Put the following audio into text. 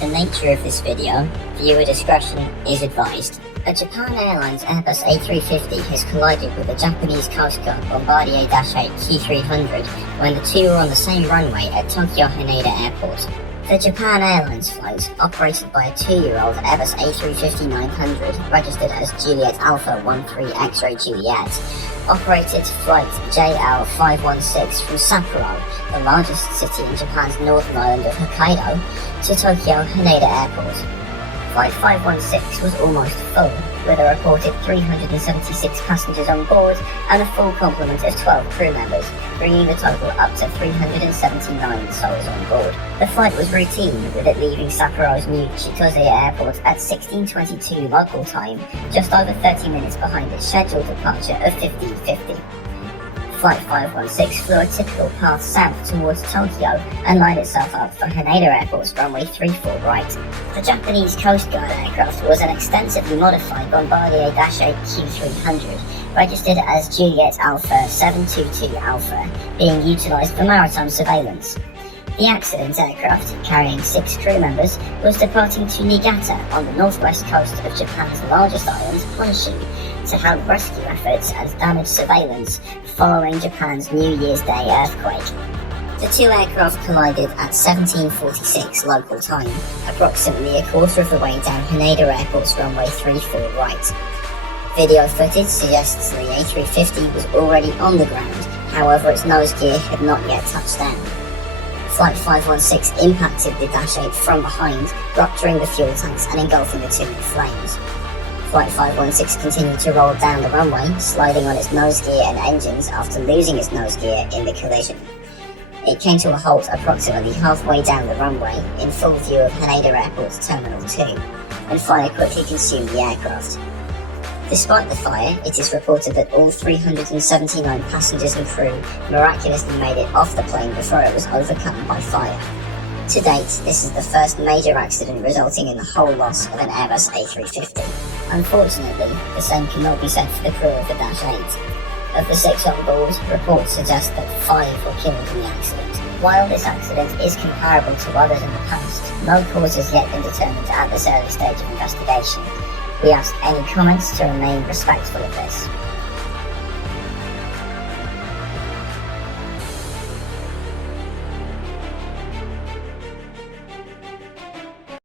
the nature of this video, viewer discretion is advised. A Japan Airlines Airbus A350 has collided with a Japanese Coast Guard Bombardier Dash 8 Q300 when the two were on the same runway at Tokyo Haneda Airport. The Japan Airlines flight, operated by a 2-year-old Airbus A350-900 registered as Juliet Alpha 13 X-Ray Juliet, operated flight JL516 from Sapporo, the largest city in Japan's northern island of Hokkaido, to Tokyo Haneda Airport. Flight 516 was almost full, with a reported 376 passengers on board and a full complement of 12 crew members, bringing the total up to 379 souls on board. The flight was routine, with it leaving Sapporo's new Chitose Airport at 16:22 local time, just over 30 minutes behind its scheduled departure of 15:50. Flight 516 flew a typical path south towards Tokyo and lined itself up for Haneda Airport's runway 34 right. The Japanese Coast Guard aircraft was an extensively modified Bombardier Dash 8 Q300, registered as Juliet Alpha 722 Alpha, being utilised for maritime surveillance. The accident aircraft, carrying 6 crew members, was departing to Niigata on the northwest coast of Japan's largest island, Honshu, to help rescue efforts and damage surveillance following Japan's New Year's Day earthquake. The two aircraft collided at 17:46 local time, approximately a quarter of the way down Haneda Airport's runway 34 right. Video footage suggests the A350 was already on the ground, however its nose gear had not yet touched down. Flight 516 impacted the Dash 8 from behind, rupturing the fuel tanks and engulfing the two in flames. Flight 516 continued to roll down the runway, sliding on its nose gear and engines after losing its nose gear in the collision. It came to a halt approximately halfway down the runway, in full view of Haneda Airport's Terminal 2, and fire quickly consumed the aircraft. Despite the fire, it is reported that all 379 passengers and crew miraculously made it off the plane before it was overcome by fire. To date, this is the first major accident resulting in the whole loss of an Airbus A350. Unfortunately, the same cannot be said for the crew of the Dash 8. Of the 6 on board, reports suggest that 5 were killed in the accident. While this accident is comparable to others in the past, no cause has yet been determined at this early stage of investigation. We ask any comments to remain respectful of this.